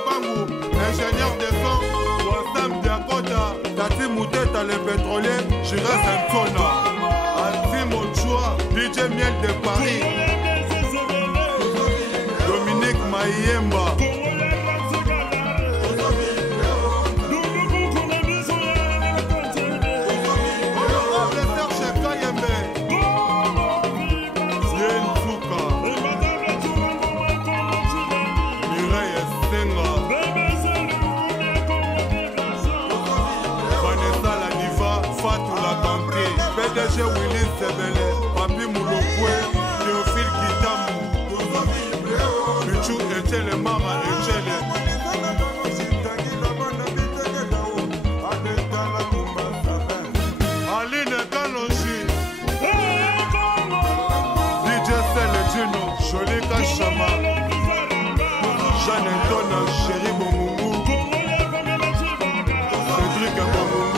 Kabangu, ingénieur de son, Wassam Diakota, Tati Mouteta le pétrolier, Jira Santona, Azim Ochoa, DJ Miel de Paris, Dominique Mayemba. PDG Willy Sebele, Papi Moulokwe, Théophile Kitamou, Michou Echele, Mama Echele. Aline Kalonji, DJ Sele Gino, Jolika Chama, Jeanne Antona, Chéri Bomoumou, Cédric Bomoumou.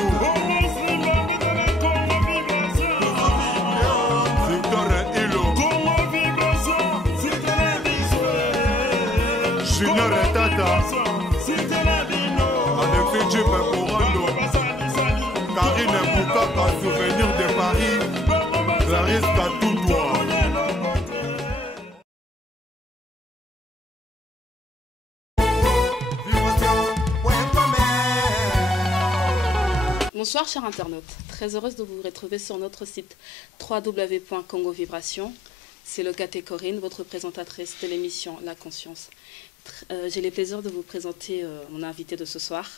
Junior et Tata Alexis Djipe Corando Karine Boukaka, souvenir de Paris Clarisse Katoutoua. Bonsoir chers internautes, très heureuse de vous retrouver sur notre site www.congovibration. C'est le Katé Corinne, votre présentatrice de l'émission La Conscience. J'ai le plaisir de vous présenter mon invité de ce soir,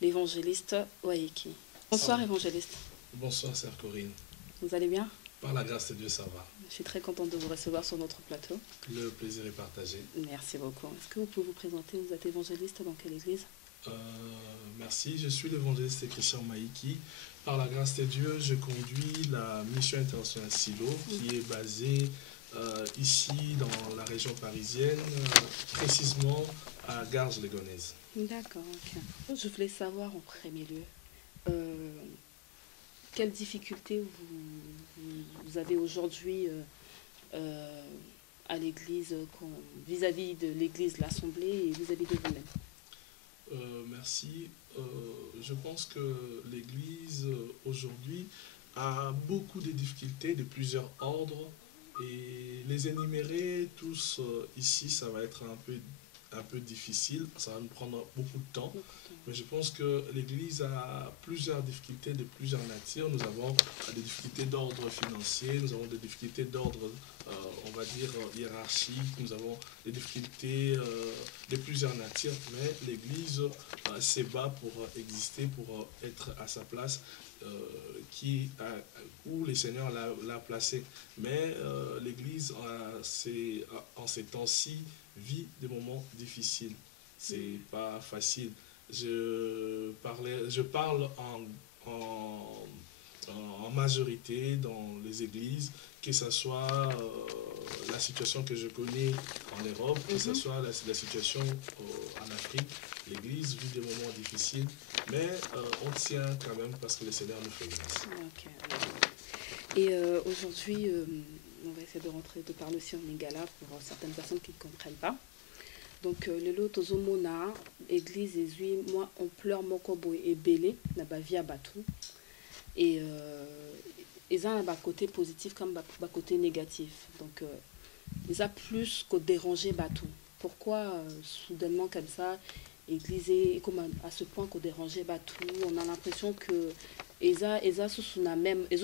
l'évangéliste Waiki. Bonsoir évangéliste. Bonsoir sœur Corinne. Vous allez bien? Par la grâce de Dieu, ça va. Je suis très contente de vous recevoir sur notre plateau. Le plaisir est partagé. Merci beaucoup. Est-ce que vous pouvez vous présenter? Vous êtes évangéliste dans quelle église? Merci, je suis l'évangéliste Christian Maïki. Par la grâce de Dieu, je conduis la mission internationale Silo, qui est basée ici dans la région parisienne, précisément à Garges-les-Gonaises. D'accord, ok. Je voulais savoir en premier lieu, quelles difficultés vous avez aujourd'hui à l'église, vis-à-vis de l'église, l'assemblée et vis-à-vis de vous-même? Merci. Je pense que l'église aujourd'hui a beaucoup de difficultés de plusieurs ordres. Et les énumérer tous ici, ça va être un peu difficile, ça va nous prendre beaucoup de temps. Mais je pense que l'Église a plusieurs difficultés de plusieurs natures. Nous avons des difficultés d'ordre financier, nous avons des difficultés d'ordre, on va dire, hiérarchique, nous avons des difficultés de plusieurs natures. Mais l'Église se bat pour exister, pour être à sa place. Où le Seigneur l'a placé. Mais l'Église, en ces temps-ci, vit des moments difficiles. C'est pas facile. Je parle en majorité dans les églises, que ce soit la situation que je connais en Europe, que ce soit la situation en Afrique. L'Église vit des moments difficiles, mais on tient quand même parce que le Seigneur nous fait grâce. Okay. Et aujourd'hui, on va essayer de parler aussi en lingala pour certaines personnes qui ne comprennent pas. Donc, le lot tozomona, Église et moi, on pleure mokobo et belé, na ba via batou. Et ils ont un côté positif comme un côté négatif. Donc, ils ont plus qu'au déranger batou. Pourquoi soudainement comme ça? Église comme à ce point qu'on dérangeait tout, on a l'impression que ils ont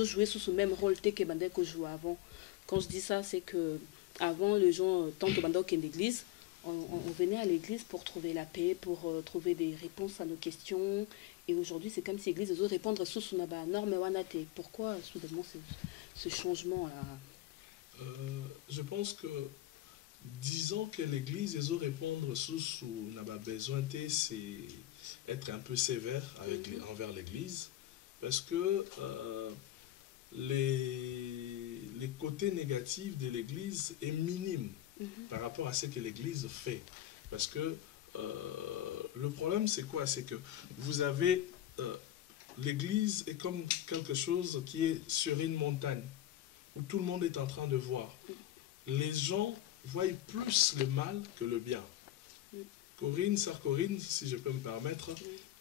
joué sous le même rôle que Bandé que jouait avant. Quand je dis ça, c'est que avant les gens tant que Bandé qu'en église, on venait à l'église pour trouver la paix, pour trouver des réponses à nos questions. Et aujourd'hui, c'est comme si l'église veut répondre sous la norme wanate. Pourquoi soudainement ce changement là? Je pense que disons que l'église veut répondre sous n'a besoin de c'est être un peu sévère envers l'église parce que les côtés négatifs de l'église est minime par rapport à ce que l'église fait parce que le problème c'est quoi? C'est que vous avez l'église est comme quelque chose qui est sur une montagne où tout le monde est en train de voir. Les gens voient plus le mal que le bien. Corinne, sœur Corinne, si je peux me permettre,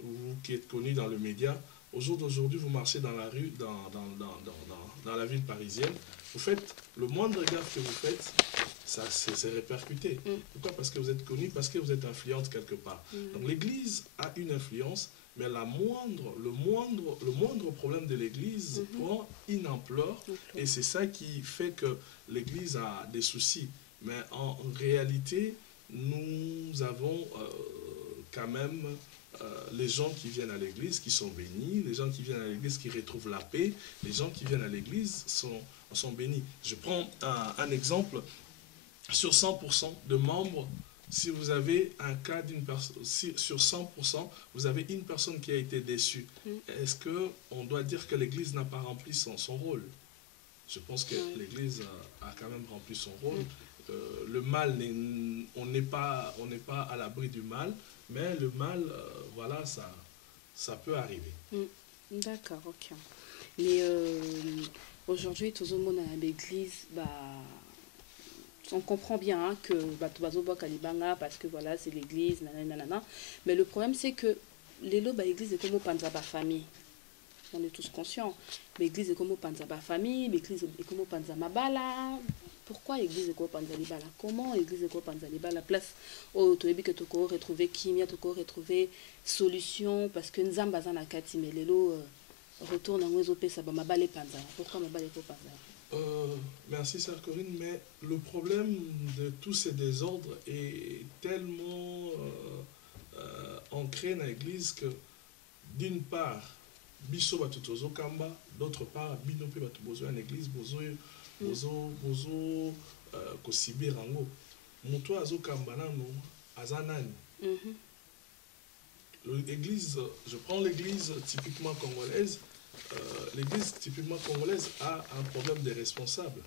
vous qui êtes connue dans le média, au jour d'aujourd'hui, vous marchez dans la rue, dans la ville parisienne, vous faites le moindre gaffe que vous faites, ça c'est répercuté. Pourquoi? Parce que vous êtes connue, parce que vous êtes influente quelque part. Donc l'Église a une influence, mais le moindre problème de l'Église prend une ampleur, et c'est ça qui fait que l'Église a des soucis. Mais en réalité, nous avons quand même les gens qui viennent à l'église qui sont bénis, les gens qui viennent à l'église qui retrouvent la paix, les gens qui viennent à l'église sont bénis. Je prends un exemple, sur 100% de membres, si vous avez un cas d'une personne, si sur 100%, vous avez une personne qui a été déçue, est-ce qu'on doit dire que l'église n'a pas rempli son rôle? Je pense que l'église a quand même rempli son rôle. Le mal, on n'est pas à l'abri du mal, mais le mal, voilà, ça peut arriver. D'accord, ok. Mais aujourd'hui, tout le monde à l'église, on comprend bien hein, que Kalibanga, parce que voilà, c'est l'église, nanana. Mais le problème, c'est que l'église est comme au Panzaba famille. On est tous conscients. L'église est comme au Panzaba famille, l'église est comme au Panzama Bala. Pourquoi l'église est comme au Panzalibala? Comment l'église est comme au Panzalibala? Place où tu as que tu as retrouvé Kimia, tu as retrouvé solution, parce que nous avons besoin de Kati, mais l'élo retourne en Ouézopé, ça va m'abaler Panzala. Pourquoi m'abaler pour Panzala? Merci, sœur Corinne, mais le problème de tous ces désordres est tellement ancré dans l'église que, d'une part, biso batutozo kamba, d'autre part, binope batubozo en église, bozo kosibirango. Moto azo kamba nano, azanani. L'église, je prends l'église typiquement congolaise. L'église typiquement congolaise a un problème des responsables.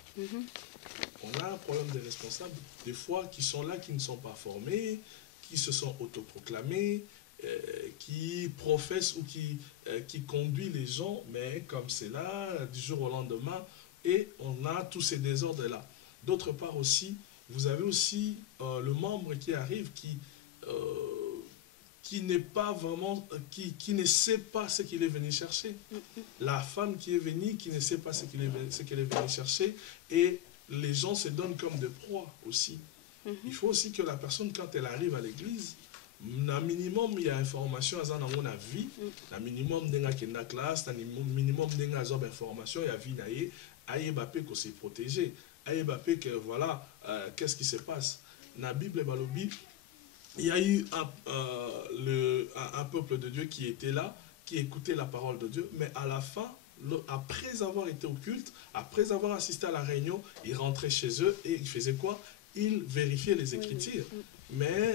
On a un problème des responsables, des fois qui sont là, qui ne sont pas formés, qui se sont autoproclamés, qui professent ou qui conduisent les gens, mais comme c'est là, du jour au lendemain, et on a tous ces désordres-là. D'autre part aussi, vous avez aussi le membre qui arrive, qui n'est pas vraiment, qui ne sait pas ce qu'il est venu chercher. La femme qui est venue, qui ne sait pas ce qu'elle est venue chercher, et les gens se donnent comme des proies aussi. Il faut aussi que la personne, quand elle arrive à l'église, un minimum, il y a information à la vie, un minimum de la classe, un minimum de information, il y a vie naïe, aïe bapé que c'est protégé, aïe bapé que voilà, qu'est-ce qui se passe. Dans la Bible, il y a eu un peuple de Dieu qui était là, qui écoutait la parole de Dieu, mais à la fin, après avoir été au culte, après avoir assisté à la réunion, ils rentraient chez eux et ils faisaient quoi? Ils vérifiaient les Écritures. Mais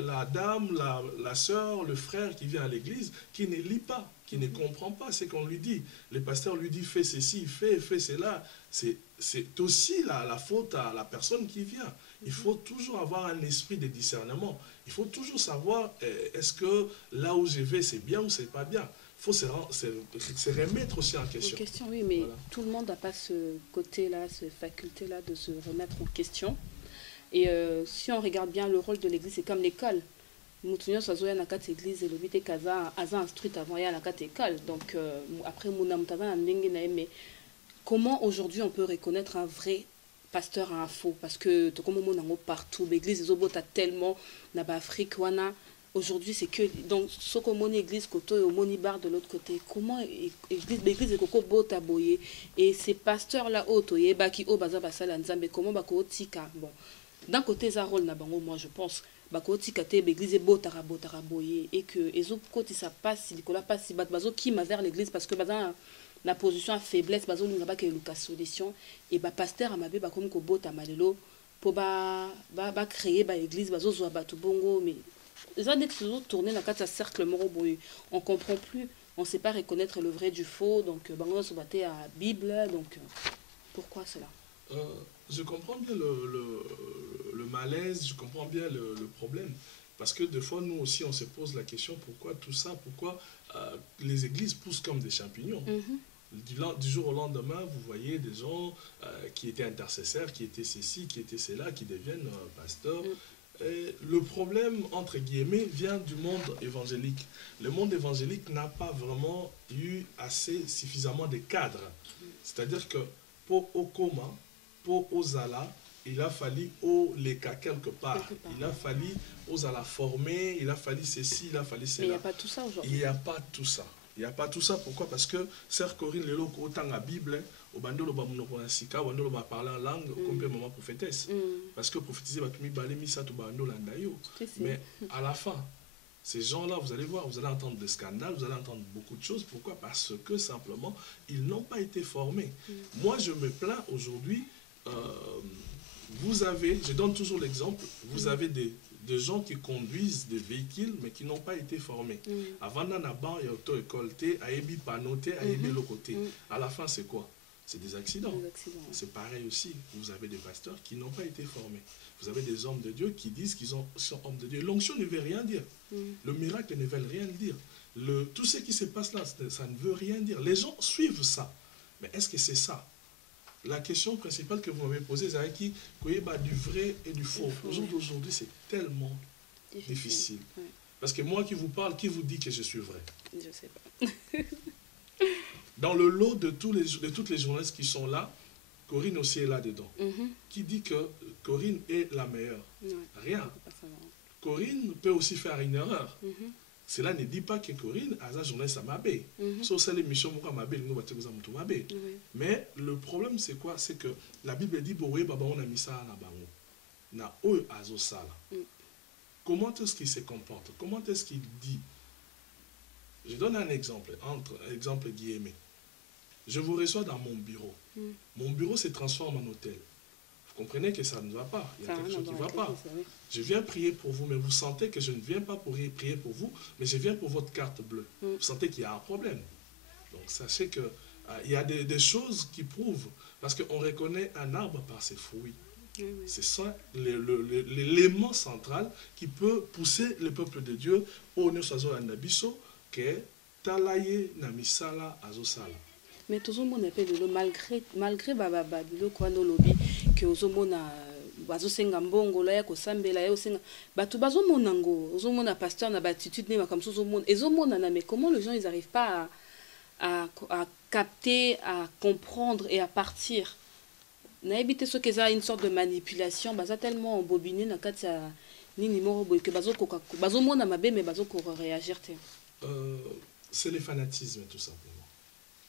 la dame, la sœur, le frère qui vient à l'église, qui ne lit pas, qui ne comprend pas ce qu'on lui dit. Le pasteur lui dit, fais ceci, fais cela. C'est aussi la faute à la personne qui vient. Il faut toujours avoir un esprit de discernement. Il faut toujours savoir, est-ce que là où je vais, c'est bien ou c'est pas bien. Il faut se remettre aussi en question. Oui, mais voilà. Tout le monde n'a pas ce côté-là, cette faculté-là de se remettre en question. Et si on regarde bien le rôle de l'église, c'est comme l'école. Moutounion Sazoya na kat église et le bité kaza aza instruit avant ya na kat école. Donc après mouna mutaza ndenge na mais comment aujourd'hui on peut reconnaître un vrai pasteur à un faux? Parce que tout comme on partout, l'église les obota tellement na Afrique wana. Aujourd'hui c'est que donc ce que mon église côté au monibar de l'autre côté. Comment l'église est coco bota boye et ces pasteurs là otoye baki o baza basala nzambe comment bako tika bon. D'un côté, ça rôle nabango, moi je pense, bakoti kate l'église botara boye et que ezo côté ça passe, Nicolas passe, bazo qui m'a vers l'église parce que bazan la position à faiblesse, bazo n'inga pas que Lucas solution et pasteur à mabe comme ko bota malelo pour ba créer ba église bazo zo batu bongo mais les autres toujours tourner dans quatre cercle moro boye, on comprend plus, on sait pas reconnaître le vrai du faux donc bango se battait à Bible donc pourquoi cela? Je comprends bien le malaise, je comprends bien le problème. Parce que des fois, nous aussi, on se pose la question, pourquoi tout ça? Pourquoi les églises poussent comme des champignons? Du jour au lendemain, vous voyez des gens qui étaient intercesseurs, qui étaient ceci, qui étaient cela, qui deviennent pasteurs. Le problème, entre guillemets, vient du monde évangélique. Le monde évangélique n'a pas vraiment eu suffisamment de cadres. C'est-à-dire que pour Okoma, pour Ozala, il a fallu les cas quelque part. Il a fallu Ozala former, il a fallu ceci, il a fallu cela. Mais il n'y a pas tout ça aujourd'hui. Il n'y a pas tout ça. Il n'y a pas tout ça. Pourquoi? Parce que, Sœur Corinne, le loco, autant la Bible, au bandolo ba munoko sika, au bandolo ba parler en langue, comme maman prophétesse. Parce que prophétiser, va tout mi balé, mi sa tout bandolo landayo. Mais à la fin, ces gens-là, vous allez voir, vous allez entendre des scandales, vous allez entendre beaucoup de choses. Pourquoi? Parce que simplement, ils n'ont pas été formés. Moi, je me plains aujourd'hui, vous avez, je donne toujours l'exemple, vous avez des gens qui conduisent des véhicules, mais qui n'ont pas été formés. Avant d'anaban et auto-école, aébi panoté, aébi le côté. À la fin, c'est quoi? C'est des accidents. C'est pareil aussi. Vous avez des pasteurs qui n'ont pas été formés. Vous avez des hommes de Dieu qui disent qu'ils sont hommes de Dieu. L'onction ne veut rien dire. Le miracle ne veut rien dire. Tout ce qui se passe là, ça ne veut rien dire. Les gens suivent ça. Mais est-ce que c'est ça? La question principale que vous m'avez posée, c'est qui du vrai et du faux. Aujourd'hui, c'est tellement difficile. Parce que moi qui vous parle, qui vous dit que je suis vrai? Je ne sais pas. Dans le lot de toutes les journalistes qui sont là, Corinne aussi est là-dedans. Qui dit que Corinne est la meilleure? Rien. Corinne peut aussi faire une erreur. Cela ne dit pas que Corinne a un journaliste à Mabé. Sauf c'est l'émission Mabé, mais le problème c'est quoi? C'est que la Bible dit on a mis ça à na comment est-ce qu'il se comporte? Comment est-ce qu'il dit? Je donne un exemple, exemple guillemets. Je vous reçois dans mon bureau. Mon bureau se transforme en hôtel. Vous comprenez que ça ne va pas. Il y a quelque chose qui ne va pas. Je viens prier pour vous, mais vous sentez que je ne viens pas pour prier pour vous, mais je viens pour votre carte bleue. Vous sentez qu'il y a un problème. Donc sachez qu'il y a des choses qui prouvent, parce qu'on reconnaît un arbre par ses fruits. C'est ça l'élément central qui peut pousser le peuple de Dieu au Nesozo Anabiso, que Talaye Namisala Azosala. Mais tout le monde appelle de l'eau malgré bababa de l'eau quoi nos lobby que aux homona bazosenga mbongo la ko sambela ya osenga batu bazomona ngo ozomona pasteur na attitude ne comme ça ozomona ezomona na mais comment les gens ils arrivent pas à capter, à comprendre et à partir. Na évité ce que ça une sorte de manipulation baza tellement embobiné na kati ya nini moro boy que bazomona mabe mais bazoko réagir te. C'est le fanatisme tout simplement.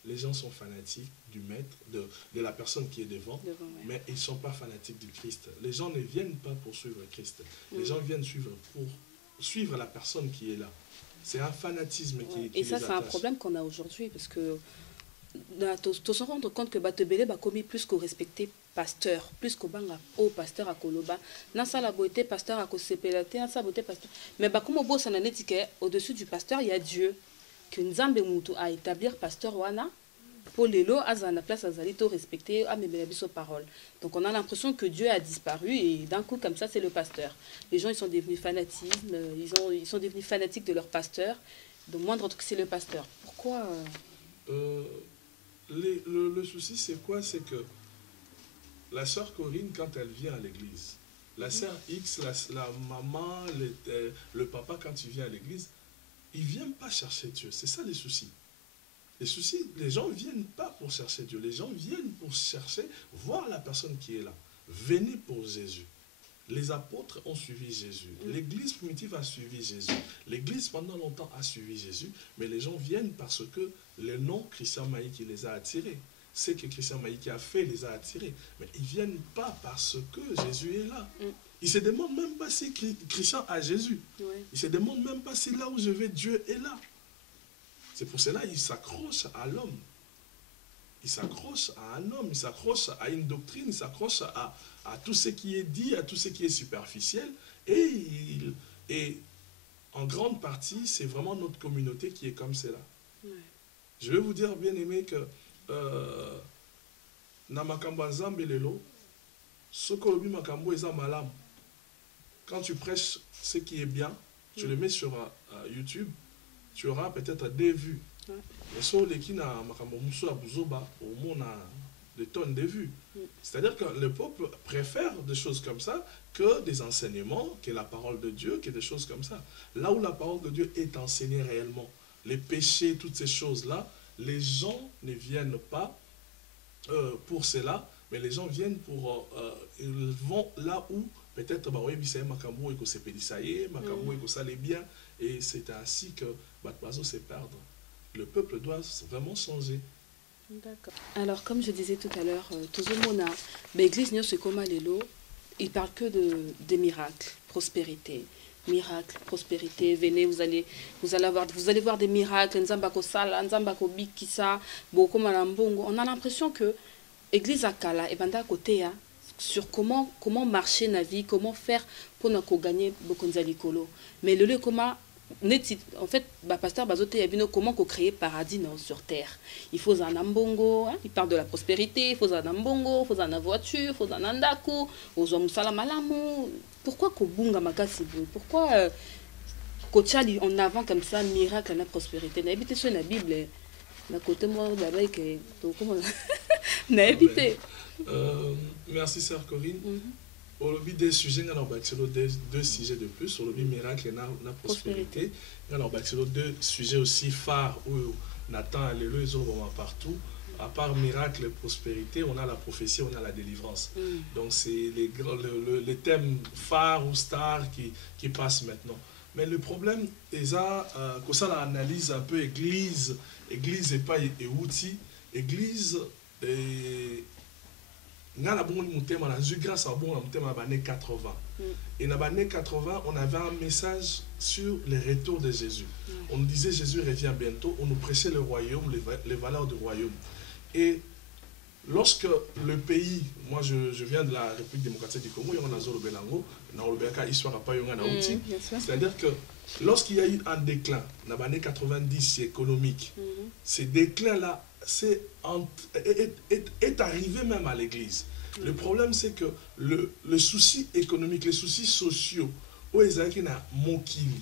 Les gens sont fanatiques du maître, de la personne qui est devant, mais ils ne sont pas fanatiques du Christ. Les gens ne viennent pas pour suivre Christ. Les gens viennent pour suivre la personne qui est là. C'est un fanatisme qui et ça, c'est un problème qu'on a aujourd'hui, parce que tu se rends compte que Batebele a commis plus qu'au respecter pasteur, plus qu'au banga au pasteur à Koloba. Dans ça, la beauté pasteur à Kosepelate, dans sa beauté pasteur. Mais comme au boss, on a dit qu'au-dessus du pasteur, il y a Dieu. Que Nzambe Moutou a établir pasteur Wana pour les lots à la place à Zalito respecter à mes paroles. Donc on a l'impression que Dieu a disparu et d'un coup comme ça c'est le pasteur. Les gens ils sont devenus fanatiques, ils sont devenus fanatiques de leur pasteur. De moindre truc c'est le pasteur. Pourquoi le souci c'est quoi? C'est que la sœur Corinne quand elle vient à l'église, la sœur X, la maman, le papa quand tu viens à l'église, ils ne viennent pas chercher Dieu. C'est ça les soucis. Les gens ne viennent pas pour chercher Dieu. Les gens viennent pour chercher, voir la personne qui est là. Venez pour Jésus. Les apôtres ont suivi Jésus. L'église primitive a suivi Jésus. L'église pendant longtemps a suivi Jésus. Mais les gens viennent parce que le nom Christian Maïki les a attirés. Ce que Christian Maïki a fait les a attirés. Mais ils ne viennent pas parce que Jésus est là. Ils ne se demandent même pas si Christian a Jésus. Ils ne se demandent même pas si là où je vais, Dieu est là. C'est pour cela qu'ils s'accrochent à l'homme. Ils s'accrochent à un homme, ils s'accrochent à une doctrine, ils s'accrochent à tout ce qui est dit, à tout ce qui est superficiel. Et en grande partie, c'est vraiment notre communauté qui est comme cela. Je vais vous dire, bien aimé, que Namakambo Nzambe lelo, Sokolobi Makambo eza malam. Quand tu prêches ce qui est bien, tu le mets sur YouTube, tu auras peut-être 2 vues. Mais sur les qui na Makambo Musu Abuzoba, au monde tonnes de vues. C'est-à-dire que le peuple préfère des choses comme ça que des enseignements, que la parole de Dieu, que des choses comme ça. Là où la parole de Dieu est enseignée réellement, les péchés, toutes ces choses-là, les gens ne viennent pas pour cela, mais les gens viennent pour... ils vont là où peut-être bah, oui, Makambo et que c'est pédissaillé, Makambo et que ça l'est bien, et c'est ainsi que Batbazo se perdre. Le peuple doit vraiment changer. D'accord. Alors, comme je disais tout à l'heure, Tozomona, l'église Nyosokoma Lelo, il parle que des miracles, prospérité. Miracle, prospérité, venez, vous allez voir des miracles, Nzambako Sala, Nzambako Bikisa, Boko Malambongo. On a l'impression que l'église Akala et Banda côté sur comment marcher la vie, comment faire pour nous gagner beaucoup de likolo. Mais le lieu comment en fait, pasteur Bazote Yabino, comment créer paradis sur terre. Il faut un ambongo, hein, il parle de la prospérité, il faut un ambongo, il faut une voiture, il faut un andako, aux hommes salamalamu. Pourquoi Kobunga Makasibu? Pourquoi Kochali en avant comme ça, miracle la prospérité? N'a habité sur la Bible, la côté moi d'abord que n'a habité. Merci sœur Corinne. Au lobby des sujets, on a deux sujets de plus. Au lobby miracle et la prospérité. On a deux sujets aussi phares où Nathan, alléluia, ils ont vraiment partout. À part miracle et prospérité, on a la prophétie, on a la délivrance. Donc c'est les thèmes phares ou stars qui passent maintenant. Mais le problème, c'est que ça analyse un peu église et pas et outils. Église et grâce à l'année 80. Et dans les années 80, on avait un message sur le retour de Jésus. On nous disait Jésus revient bientôt, on nous prêchait le royaume, les valeurs du royaume. Et lorsque le pays, moi je viens de la République démocratique du Congo, c'est-à-dire que lorsqu'il y a eu un déclin dans les années 90 économique, ce déclin-là est arrivé même à l'église. Le problème, c'est que le souci économique, les soucis sociaux, où ils ont Mokili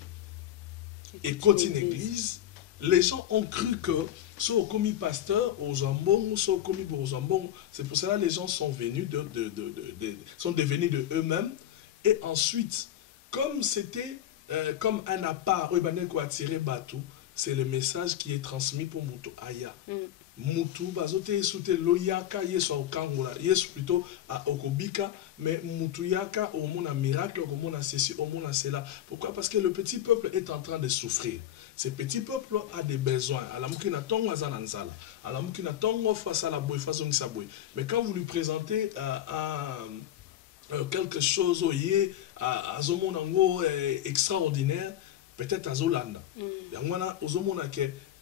et côté église, les gens ont cru que soit commis pasteur au jambon, soit commis pour jambon. C'est pour cela que les gens sont venus sont devenus de eux-mêmes. Et ensuite, comme c'était comme un appart, c'est le message qui est transmis pour Moutou Aya. Moutou bazote soute loyaka yeso okangula yeso plutôt à okobika mais Moutou yaka au monde miracle au monde ceci au monde cela. Pourquoi? Parce que le petit peuple est en train de souffrir. Ce petit peuple a des besoins. Mais quand vous lui présentez quelque chose à Zomonango extraordinaire, peut-être à Zolanda.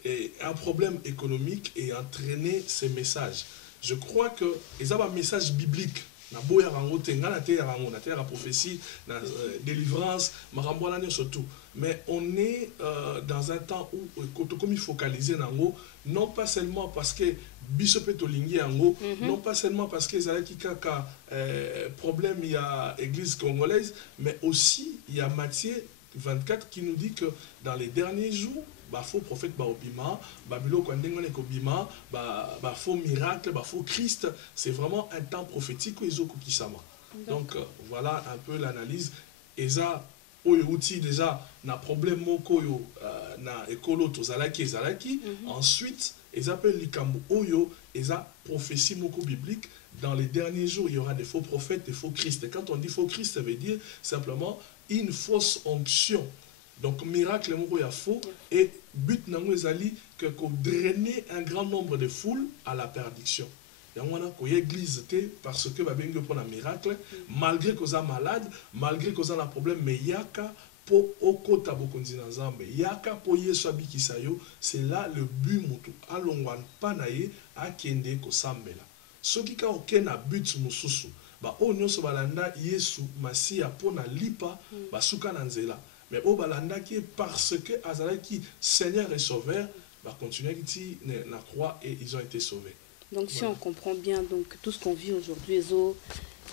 Et un problème économique et entraîner ces messages. Je crois que ils ont un message biblique. La prophétie, la délivrance, surtout. Mais on est dans un temps où comme il focaliser non pas seulement parce que Bisopetolingi ango, non pas seulement parce que problème il y a l'église congolaise, mais aussi il y a Matthieu 24 qui nous dit que dans les derniers jours, faux prophète obima, babilo kwandenga ekobima, faux miracle, faux Christ, c'est vraiment un temps prophétique où ils ont kisama. Donc voilà un peu l'analyse. Et ça outil déjà na problème moko yo na ekolo tozalaki. Ensuite ils appellent likambo oyo et ça prophétie moko biblique. Dans les derniers jours, il y aura des faux prophètes, des faux Christ. Et quand on dit faux Christ, ça veut dire simplement une fausse onction. Donc, miracle, il y a faux. Et but, que drainer un grand nombre de foules à la perdition. Il y a une église parce que il y a un miracle, malgré qu'on a malade, malgré qu'on a un problème, mais il y a pour okota bokonzi na nzambe yaka po yesu abikisayo. C'est là le but mutu alongwan panaye akende ko sambela soki ka okena but mususu ba o nyonso balanda yesu masia pona lipa basuka na nzela. Mais au balanda qui est parce que azalaki Seigneur et Sauveur, va continuer qui la croix et ils ont été sauvés. Donc si on comprend bien donc tout ce qu'on vit aujourd'hui,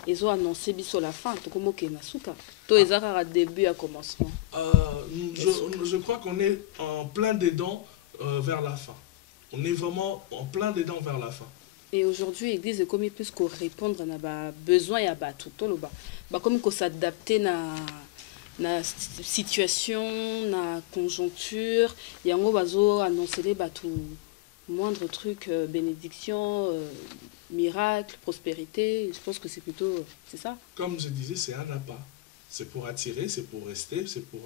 ils ont annoncé biso la fin, tout comme ok nasuka. Tout les à début à commencement. Je crois qu'on est en plein dedans vers la fin. On est vraiment en plein dedans vers la fin. Et aujourd'hui, l'église est comme plus qu'on répondre à besoin et à tout le bas. Comme qu'on s'adapter à la situation, la conjoncture. Et en gros, annoncer tout moindre truc, bénédiction, miracle, prospérité. Je pense que c'est plutôt, c'est ça. Comme je disais, c'est un appât. C'est pour attirer, c'est pour rester, c'est pour...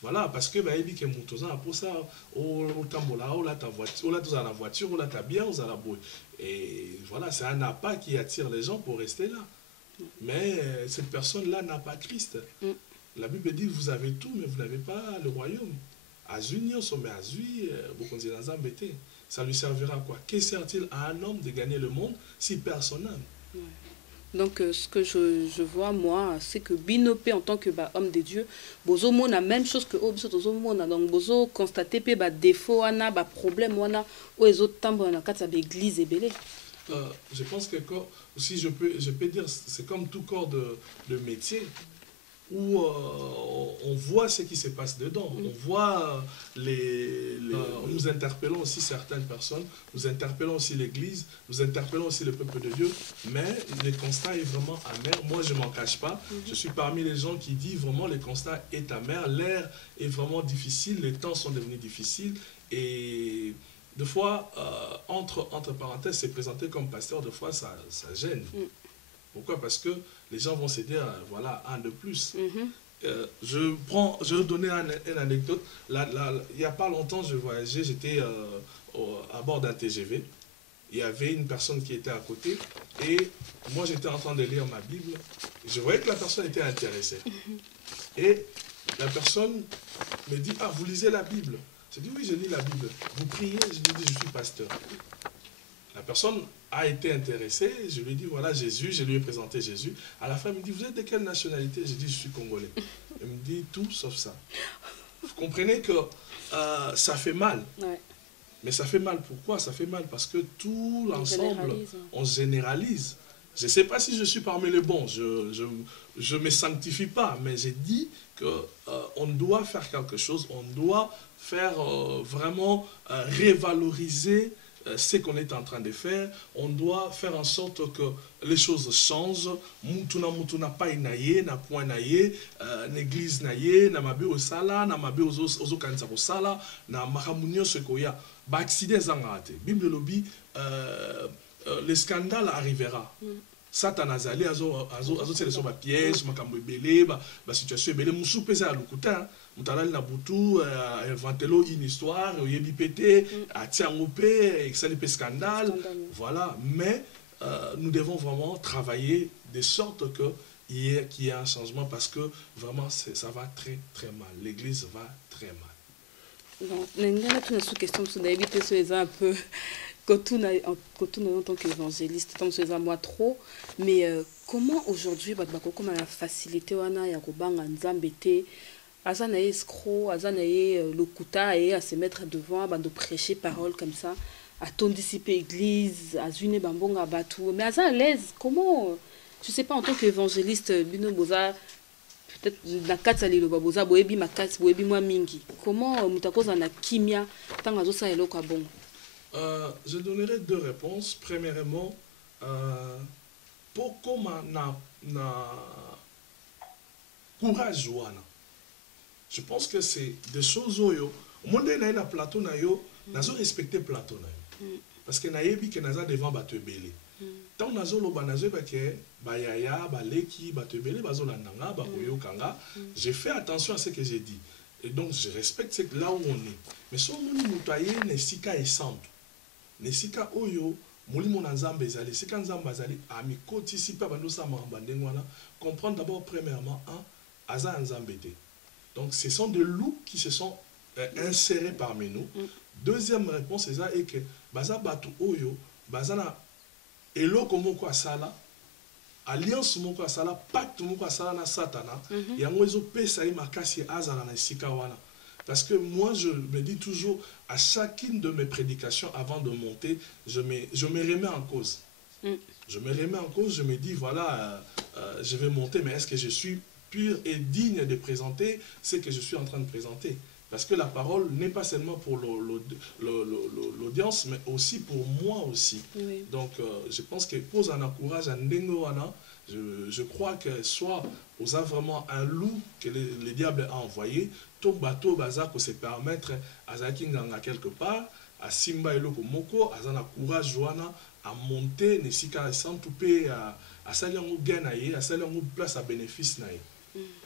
Voilà, parce que il dit que pour ça, au tambola, ou là ta voiture, ou là tu as la voiture, ou là tu as bien, ou là boue. Et voilà, c'est un appât qui attire les gens pour rester là. Mais cette personne-là n'a pas Christ. La Bible dit, vous avez tout, mais vous n'avez pas le royaume. Azuni, sommet Azui, beaucoup de gens embêtés. Ça lui servira à quoi? Que sert-il à un homme de gagner le monde si personne n'aime? Donc, ce que je vois, moi, c'est que Binopé, en tant que homme de Dieu, Bozo a la même chose que Obiso Tozomona. Donc, Bozo constater que défaut, problème, ou les autres temps, on a l'église et belé. Je pense que si je peux dire, c'est comme tout corps de métier où on voit ce qui se passe dedans. On voit nous interpellons aussi certaines personnes, nous interpellons aussi l'église, nous interpellons aussi le peuple de Dieu, mais le constat est vraiment amer. Moi, je ne m'en cache pas. Je suis parmi les gens qui disent vraiment le constat est amer, l'air est vraiment difficile, les temps sont devenus difficiles et des fois, entre parenthèses, c'est présenté comme pasteur, des fois ça gêne. Pourquoi? Parce que les gens vont se dire, voilà, un de plus. Je vais donner une anecdote. Il n'y a pas longtemps, je voyageais, j'étais à bord d'un TGV. Il y avait une personne qui était à côté et moi j'étais en train de lire ma Bible. Je voyais que la personne était intéressée. Et la personne me dit, ah, vous lisez la Bible? Je dis, oui, je lis la Bible. Vous priez? Je lui dis, je suis pasteur. La personne a été intéressée, je lui ai dit, voilà Jésus, je lui ai présenté Jésus. À la fin, il me dit, vous êtes de quelle nationalité? Je dis, je suis congolais. Il me dit, tout sauf ça. Vous comprenez que ça fait mal. Ouais. Mais ça fait mal, pourquoi? Ça fait mal parce que tout l'ensemble, on généralise. Je ne sais pas si je suis parmi les bons, je ne me sanctifie pas, mais j'ai dit qu'on doit faire quelque chose, on doit faire vraiment revaloriser ce qu'on est en train de faire, on doit faire en sorte que les choses changent. Mutuna pas inaye, na point naye, l'église naye, na mabe au sala, na mabe ozo kanisa au sala, na makamunyo sekoya. Ba accident zangate. Bible lobby, le scandale arrivera. Satan azali azo c'est sur ma piège, makambo belé, ba situation belé, musu pesa alukuta. Moutalal na butu, inventelo une histoire, yebi pété, atiangopé, et ça n'est pas scandale. Voilà, mais nous devons vraiment travailler de sorte qu'il y ait un changement parce que vraiment ça va très très mal. L'église va très mal. Non, n'engana tu na sous question sur d'éviter ce un peu quand on en tant qu'évangéliste, tant que moi trop, mais comment aujourd'hui comme la facilité wana ya kobanga nzambete Azana escroc, Azana lokuta et à se mettre devant, de prêcher parole comme ça, à ton disciple église, à une bambonga batou. Mais à l'aise, comment, je sais pas, en tant qu'évangéliste, Bino Boza, peut-être na katsali le baboza, boebi makats, boebi moi mingi. Comment mutakoza na kimia, tant azo sa elo kabon? Je donnerai deux réponses. Premièrement, pour comment na courage wana. Je pense que c'est des choses où au monde na na plateau na yo, nazo respecter plateau na yo. Parce que na yebi que naza devant ba te belé. Tant nazo lo ba nazo ba ke ba yaya ba leki ba te belé bazo landanga ba koyo kanga. J'ai fait attention à ce que j'ai dit. Et donc je respecte ce là où on est. Mais so moni mutaye ne sika esante. Ne sika oyo molimo na nzambe ezali, sika nzambe ezali ami kotisi pa bando sa mamba ndengwana. Comprendre d'abord premièrement aza nzambe te. Donc, ce sont des loups qui se sont insérés parmi nous. Deuxième réponse, c'est que baza batu oyo, baza na eloko moko asala, alliance moko asala, pacte moko asala na satana, yango ezo pesa ye makasi azala na esika wana. Parce que moi, je me dis toujours, à chacune de mes prédications, avant de monter, je me remets en cause. Je me remets en cause, je me dis, voilà, je vais monter, mais est-ce que je suis pur et digne de présenter ce que je suis en train de présenter? Parce que la parole n'est pas seulement pour l'audience, mais aussi pour moi aussi. Oui. Donc, je pense que pose un encourage à Ndengoana. Je crois que soit on a vraiment un loup que le diable a envoyé, tout bateau bazar pour se permettre à Zakinganga quelque part, à Simba et Loko Moko, à Zana courage Joana, à monter, Nesika sans tout payer, à Saliango Ganaye, à Saliango place à bénéfice naïe.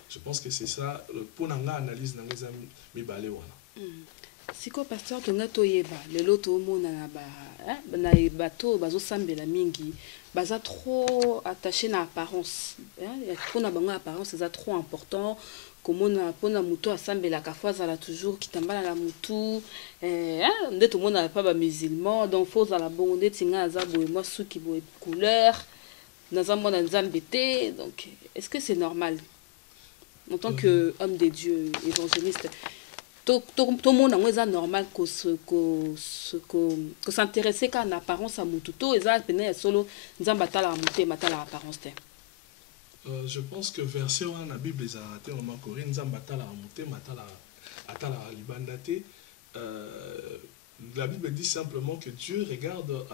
Je pense que c'est ça pour nanga analyse nanga mi balé wana. Siko pasteur tonga toyeba lelo to mona na ba na bato bazo sambela mingi baza trop attaché na apparence pour na bango apparence c'est trop important komona pona muto asambela ka fois ala toujours kitambala la mutu nde to mona pas ba musulman donc faut ala bongo nde tinga za boye moi suki boye couleur naza mona nzambete donc est-ce que c'est normal en tant que homme de Dieu évangéliste? Tout le monde est normal que s'intéresser qu'à l'apparence à Moututo et ça peine solo nzambata la muté mata la apparence. Je pense que verset 1 la Bible les a raté au Macorin nzambata la muté mata la atala libandate. La Bible dit simplement que Dieu regarde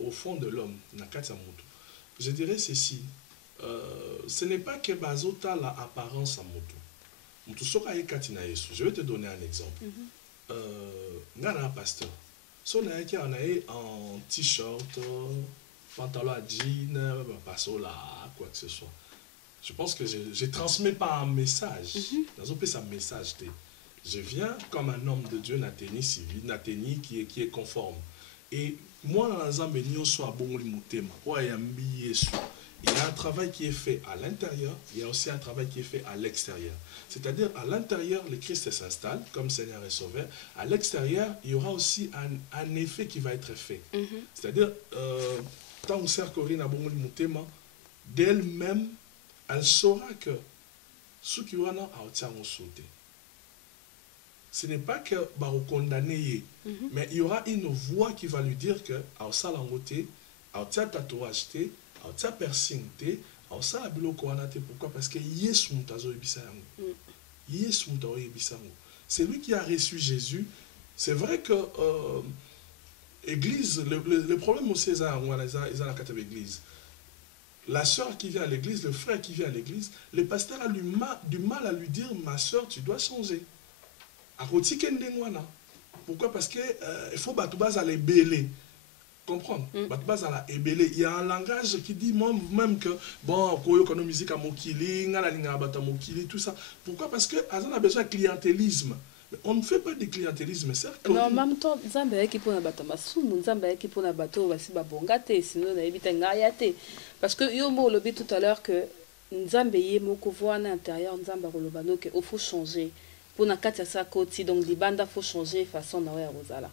au fond de l'homme nakata mutu. Je dirais ceci, ce n'est pas que bazota la apparence à mutu. Je vais te donner un exemple. Ngana pasteur. So na yaki anaye en t-shirt, pantalon à jean, pasola, quoi que ce soit. Je pense que je transmets pas un message. Dans un message. Je viens comme un homme de Dieu, Nathénie civil, Nathénie qui est conforme. Et moi, dans un béni, soit bon limutema. Il y a un travail qui est fait à l'intérieur, il y a aussi un travail qui est fait à l'extérieur. C'est-à-dire, à l'intérieur, le Christ s'installe comme Seigneur et Sauveur. À l'extérieur, il y aura aussi un effet qui va être fait. C'est-à-dire, tant que Sœur Corinne a bon mutema, d'elle-même, elle saura que ce qui va a sauté. Ce n'est pas que va condamner, mais il y aura une voix qui va lui dire que a salangoté, a tatouage, a piercing, a biloko wana te. Pourquoi? Parce que Yesu mutazo ebisa yango. Yesu mutazo ebisa yango. C'est lui qui a reçu Jésus. C'est vrai que l'église, le problème aussi c'est dans l'église. La sœur qui vient à l'église, le frère qui vient à l'église, le pasteur a du mal à lui dire, ma sœur, tu dois changer. Pourquoi? Parce que il faut battre à les belé. Comprendre? Il y a un langage qui dit même que bon, quand on musique à Mokili, tout ça. Pourquoi? Parce que on a besoin de clientélisme. Mais on ne fait pas de clientélisme, certes. Non, en même temps, Zambé qui pour na bato masumu, Zambé qui pour na bato basi babongate, sinon na ebita ngayate. Parce que yo mo lobby tout à l'heure que Zambé yé moko voix à l'intérieur, Zambé rolobano que faut changer. Pour na katia sa koti, donc libanda faut changer façon na ya rozala.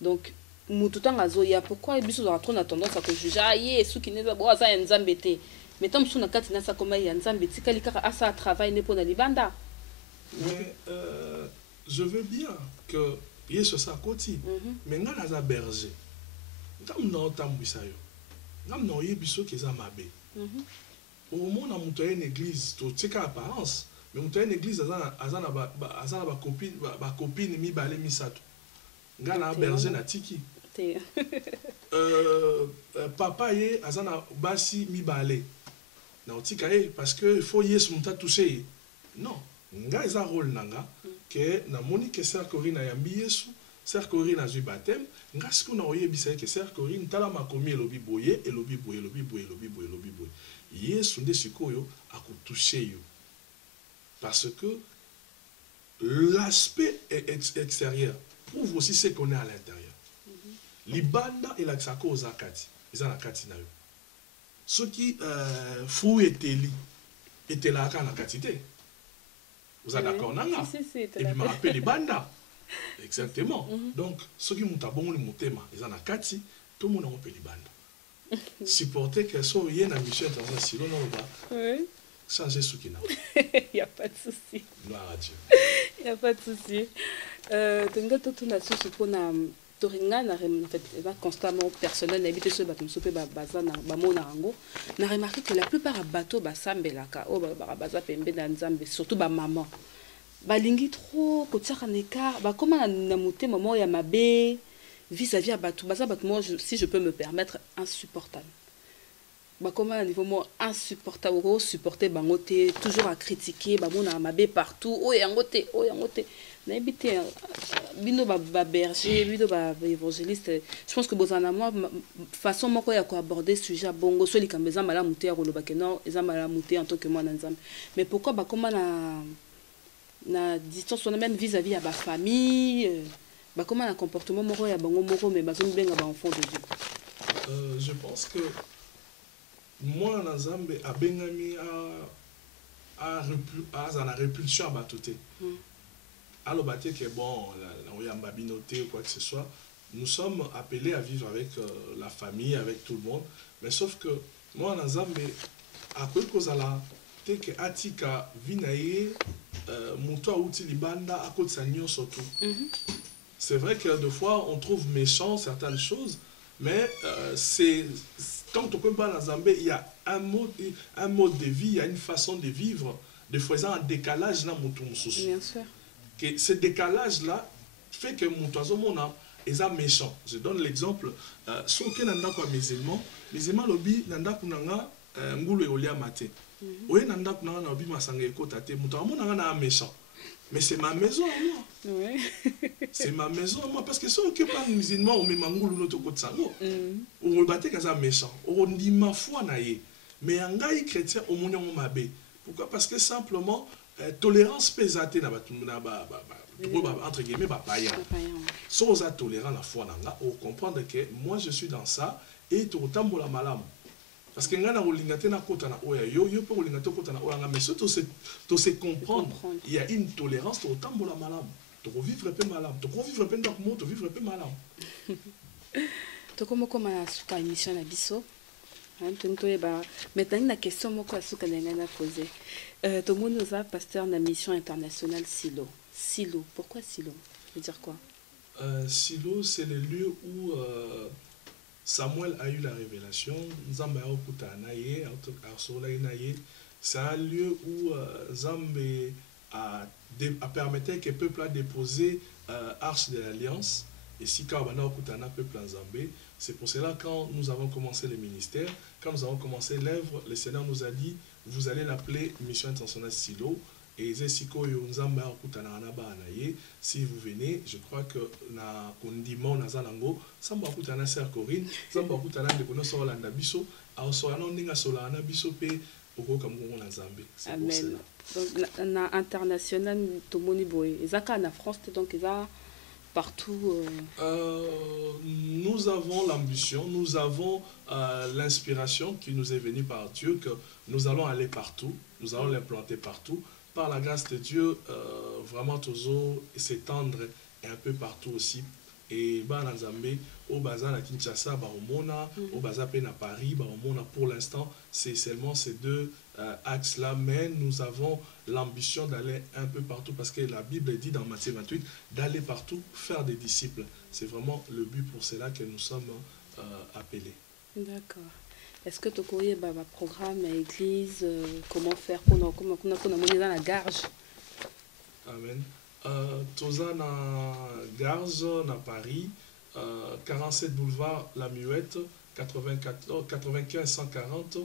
Donc Moutoutan azoya, pourquoi biso dans trop tendance à juger ah yé sou qui n'est pas bon ça nzambete. Mais tant sou na katina sa comme ya nzambeti kalika asa travail ne pour na libanda. Mais je veux bien que y soit sa koti, mais nga na berger. Ngam na tambisa yo. Ngam na yé biso ki za mabe. Au moment na mutoye une église, to tika apparence. Mais on a une église, azana ba copine mi balé mi sato. Ngana berger na tiki. Papa ye azana basi mi balé. Na otika ye parce que il faut yes monta toucher. Non, nga eza rôle nanga que na moni que Sœur Corinne yambi Yesu, Sœur Corinne a eu baptême, nga siko na oyebisa que Sœur Corinne tala makomi elobi boye, elobi boye, elobi boye, elobi boye, elobi boye. Yesu nde sikoyo akutoucher yo. Parce que l'aspect extérieur prouve aussi ce qu'on est à l'intérieur. Libanda et la Xako aux Akati, ils ont la Katinayo. Ce qui fou était là à la Katité. Vous êtes d'accord, Nanga? Et puis, je me rappelle Libanda. Exactement. Donc, ceux qui m'ont abonné le motema, ils ont la Kati, tout le monde a appelé Libanda. Supporter que ce soit une mission internationale, oui. Changer ce qui n'a pas. Il n'y a pas de souci. Gloire à Dieu. Il n'y a pas de souci. Tenga tout na souci pour na toringa na en fait constamment personnel n'habite ce bateau sope baza na bamona rango na remarqué que la plupart à bateau basambelaka o baza pembe na nzambe surtout ba maman balingi trop kotiaka na écart bakoma na motema moko ya mabe vis-à-vis ya bato baza bato moi si je peux me permettre insupportable bakoma na niveau moko insupportable supporter bango te toujours à critiquer bamona mabe partout oyo yango te nayebi te bino baberger bino baévangéliste je pense que bozala na mwa façon moko ya koaborder sujet bongo so likambo eza malamu te ya kolobake non eza malamu te en tant que mwana nzambe mais pourquoi bakoma na distance on a même vis-à-vis à ma famille comment un comportement moko ya bango moko mais bazo benga ba enfant de Dieu. Je pense que moi na Nzambe a bengami à la répulsion à batoté. Alors baté que bon la oyamba binoté ou quoi que ce soit, nous sommes appelés à vivre avec la famille, avec tout le monde, mais sauf que moi na Nzambe a quoi cause à la que atika vinaye muto outi libanda à côté de surtout. C'est vrai que des fois on trouve méchant certaines choses, mais c'est quand on comprend dans Zambie, il y a un mode de vie, il y a une façon de vivre. Des fois, il y a un décalage là, bien sûr. Que ce décalage là fait que muto azomona est méchant. Je donne l'exemple. Si on a un musulman lobby nanda kunanga ngulu eolia maté. Oui, nanda kunanga na lobby masanga ekota te. Muto amona na méchant. Mais c'est ma maison à moi. Ouais. C'est ma maison à moi. Parce que si on ne pas musulman, on met mangulu notre côté sango. On va battre comme ça méchant. On dit ma foi naïe. Mais en gars chrétien, on monte en mabé. Pourquoi? Parce que simplement tolérance pesate na entre guillemets païen. Si on a tolérant la foi nanga, on comprend que moi je suis dans ça et tout autant la malam. Parce que ngana olingate na kota na oya yo pe olingate kota na oya mais surtout to se comprendre il y a une tolérance to tambola malam to vivre pe malam to vivre pe ndako mo to vivre pe malam to comme na suka émission na biso to eba maintenant na question moko asuka na na poser to moni oza pasteur na mission internationale Silo pourquoi Silo veut dire quoi? Silo c'est le lieu où Samuel a eu la révélation. C'est un lieu où Zambé a permis que le peuple a déposé Arche de l'Alliance. Et si quand on a peuple en Zambé, c'est pour cela quand nous avons commencé le ministère, quand nous avons commencé l'œuvre, le Seigneur nous a dit, vous allez l'appeler Mission Internationale Silo. Et si vous venez, je crois que na kondiment na zalango, samba kutana sœur Corinne, samba kutana de konoso Holanda biso, a soana ndinga solana biso pe oko kamungo na Zambie. Amen. Donc na international tomoni boy, ezaka na France donc eza partout. Nous avons l'ambition, nous avons l'inspiration qui nous est venue par Dieu que nous allons aller partout, nous allons l'implanter partout. Par la grâce de Dieu, vraiment toujours s'étendre un peu partout aussi. Et bah dans Zambie, au bazar à Kinshasa, bah au Mona, au bazar à Paris, bah au Mona pour l'instant, c'est seulement ces deux axes-là, mais nous avons l'ambition d'aller un peu partout parce que la Bible dit dans Matthieu 28 d'aller partout, faire des disciples. C'est vraiment le but pour cela que nous sommes appelés. D'accord. Est-ce que tu connais le programme à l'église, comment faire pour nous dans la garge? Amen. Toza na garge na Paris, 47 boulevard La Muette, 95 140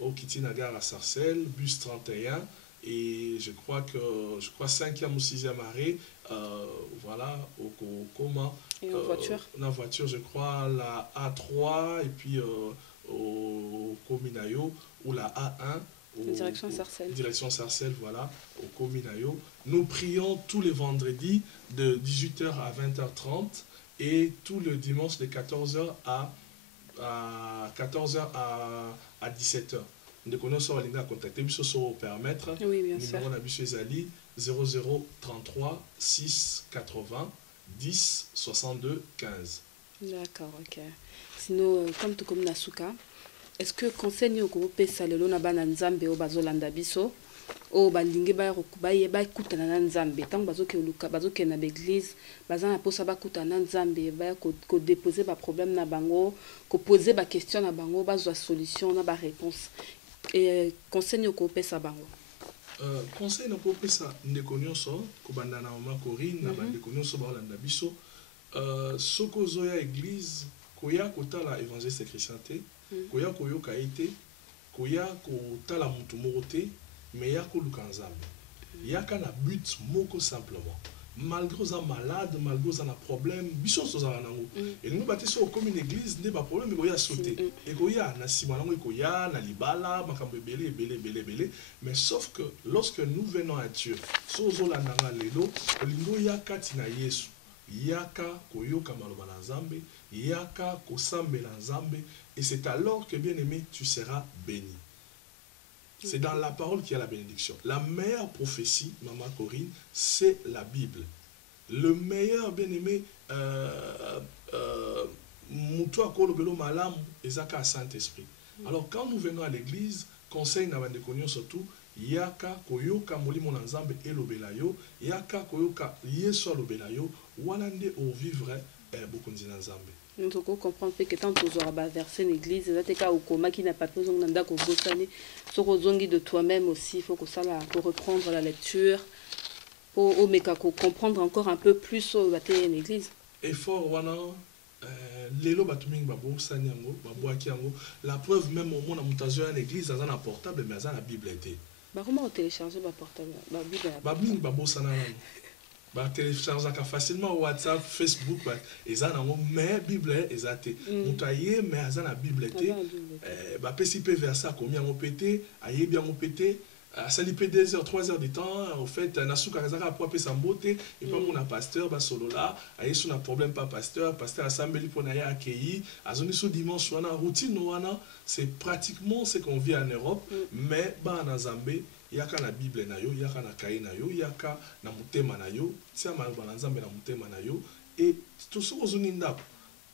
au Kitina Gare à Sarcelles, bus 31 et je crois 5e ou 6e arrêt, voilà, au Coma. Et en voiture? En voiture, je crois la A3 et puis au Cominayo ou la A1 direction Sarcelles. Direction Sarcelles, voilà, au Cominayo. Nous prions tous les vendredis de 18h à 20h30 et tous les dimanches de 14h à 17h. Nous connaissons les contacter, nous sommes permettre. Oui, bien sûr. Nous avons 0033 6 80 10 62 15. D'accord, ok. Sinon, comme tu comme Nasuka, est-ce que conseil au groupe Salelo na bana Nzambe o bazolanda biso o balingi ba kutana na Nzambe tant bazoke na l'église bazana posa ba kutana na Nzambe ba ko déposer ba problème na bango ko poser ba question na bango bazwa solution na ba réponse et conseil au groupe sa bango? conseil na popesa ndeko nyonso kobanda na mama Corinne na bandeko nyonso baolanda biso soko zoya église koya kotala évangéliste Christian te koya koyoka ete koya kotala mutu moko te mais ya koluka nzambe yaka na but moko simplement malgré aux malades malgré aux problème biso tozala nango et nous bâti so comme une église nde ba problème koya sauter et koya na sima nango koya na libala makambo belé mais sauf que lorsque nous venons à Dieu so zolanda lelo lingo yaka tina Yesu yaka koyoka maloba na nzambe yaka kosambela nzambe et c'est alors que bien aimé tu seras béni. C'est dans la parole qu'il y a la bénédiction. La meilleure prophétie, Maman Corinne, c'est la Bible. Le meilleur bien-aimé, Moutoua Kolobelo Malam, Ezaka Saint-Esprit. Alors quand nous venons à l'église, conseil n'a pas de connaître surtout, Yaka Koyoka Molimo Nzambe Elobelayo, Yaka Koyoka Yeso Lobelayo, Walande au vivre beaucoup de Nzambe. Nous devons comprendre que tant que vous aurez versé l'église, c'est cas où Koma qui n'a pas besoin d'anda qu'on bossane, sur de toi-même aussi, il faut que ça là pour reprendre la lecture, pour comprendre encore un peu plus sur l'église. Effort wana lelo batuming babo sanyango babo akiango la preuve même au monde mutazo à l'église dans un portable mais dans la Bible était. Bah comment on télécharge ma portable ma Bible. Babing babo sanana. Bah télécharger facilement WhatsApp, Facebook, eza na mais Bible ezate. Mutaye mais eza na Bible était. Bah PCP verset combien on pété, aye bien on pété. Ça lui fait 2 heures, 3 heures de temps. En fait, Nasuka Kazaka a propre sa beauté. Et pas mon pasteur, bah solo là. Aïe, son un problème pas pasteur. Pasteur a sambeli pour n'aille accueilli. À zone sous dimanche, on a routine, c'est pratiquement ce qu'on vit en Europe. Mais bah en Zambie, il y a qu'à la Bible nayo, il y a qu'à la Kaï nayo, il y a qu'à na mutema nayo. C'est un mal banzambe na mutema nayo. Et tout ce qu'on zoninda,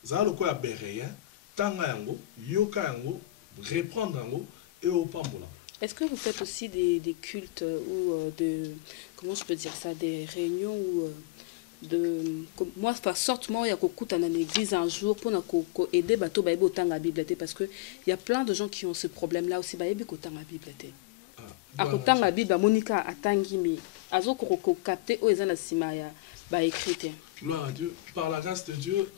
ça le quoi a béréen, tanga yango, yoka yango, reprendre yango et au pambola. Est-ce que vous faites aussi des cultes ou comment je peux dire ça, des réunions ou moi par sorte moi il y a beaucoup dans l'église un jour pour aider bateau baïbo autant la Bible parce que il y a plein de gens qui ont ce problème là aussi baïbo autant la Bible à autant la Bible Monica atangi mais azo ko capter o ezana simaya ba écrite. Gloire à Dieu. Par la grâce de Dieu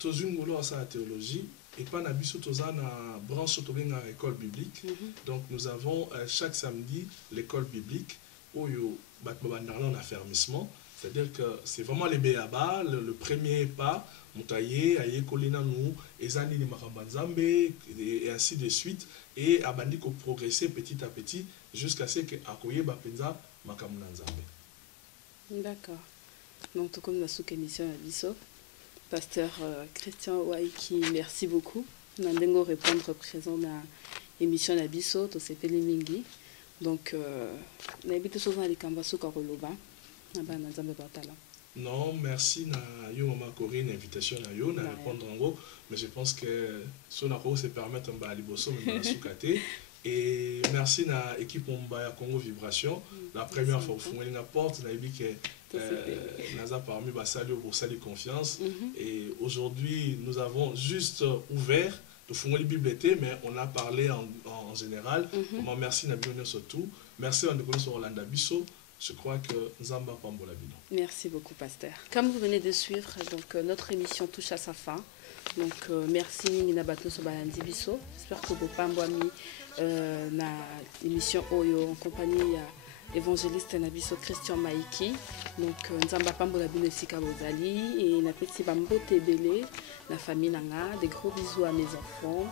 tozun ngolo à sa théologie. Et pas n'abisso na branche à l'école biblique. Donc nous avons chaque samedi l'école biblique où il y a un affermissement. C'est-à-dire que c'est vraiment les béaba, le premier pas, Moutaye, Aye Kolina nous, Ezani ni Makambanzambe, et ainsi de suite. Et Abandi ko progresser petit à petit jusqu'à ce que Akoye Bapenza Makamunanzambe. D'accord. Donc tout comme la sous-émission à Bisso. Pasteur Christian Waiki, merci beaucoup. Nous allons répondre présent à l'émission Nabiso, to c'est Mingi. Donc, nous avons tous les cambasso Karoloba. Non, merci na yo Maman Corinne, invitation na yo, na répondre en gros. Mais je pense que son accord se permet un baliboso, mais soukate. Et merci na équipe Mbaya Congo Vibration. La première fois où on a porte, on a dit que Naza parmi Bassali pour saluer confiance. Et aujourd'hui, nous avons juste ouvert de fond les bibliothèques, mais on a parlé en général. Merci Nabionio surtout. Merci à Nicolas Orlando Bisso. Je crois que Nzamba Pambola Bino. Merci beaucoup, pasteur. Comme vous venez de suivre, donc notre émission touche à sa fin. Donc merci Nina Bato Sobalandi Bisso. J'espère que vous Pamboami na émission Oyo en compagnie évangéliste Nabiso Christian Maiki. Donc Nzamba Pambola Bino Sika Bozali et na petit Bambo Tebele, la famille Nanga. Des gros bisous à mes enfants.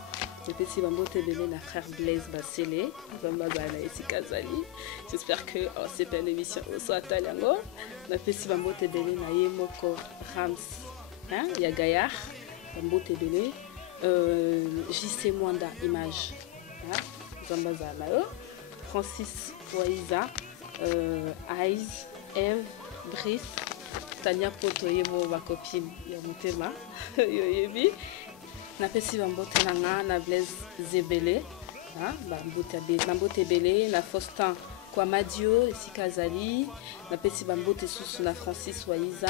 Le petit Bambo Tebele, la frère Blaise Basele, Zamba Zana et Sika Zali. J'espère que c'est belle émission au soit Talango. Le petit Bambo Tebele, na Yemoko Rams, hein, Yagayar, Bambo Tebele, JC Mwanda Image, hein, Zamba Zana, Francis Waiza, Aiz, Eve, Brice, Tania Poto Yemo, ma copine, Yamutema, Yoyebi. Na pesi bambote nanga na Blaise Zebele, bambote Bele, na Faustin Kwamadio, Sika Zali, na pesi bambote sous na Francis Waiza,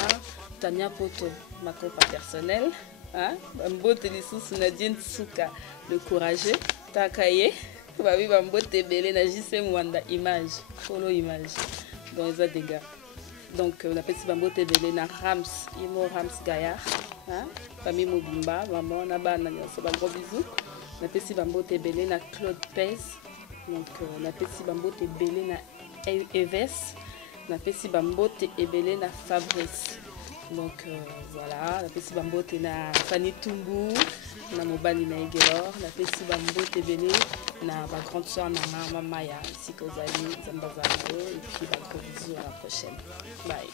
Tania Poto, ma copain personnel, bambote sous Nadine Souka, le courageux, Takaye, babi bambote ebele na JC Mwanda image polo image donc eza des gars donc napesi bambote ebele na Rams Imo Rams Gaillard famille Mobimba maman na bana nyonso bagros bisous napesi bambote ebele na Claude Pez donc napesi bambote ebele na Eves napesi bambote ebele na Fabrice donc voilà napesi bambote na Fanny Tumbu na mobali na Egelor napesi bambote ebele na ba grande sœur na Mama Maya ici kozali Zambazano et puis ba gros bisous à la prochaine bye.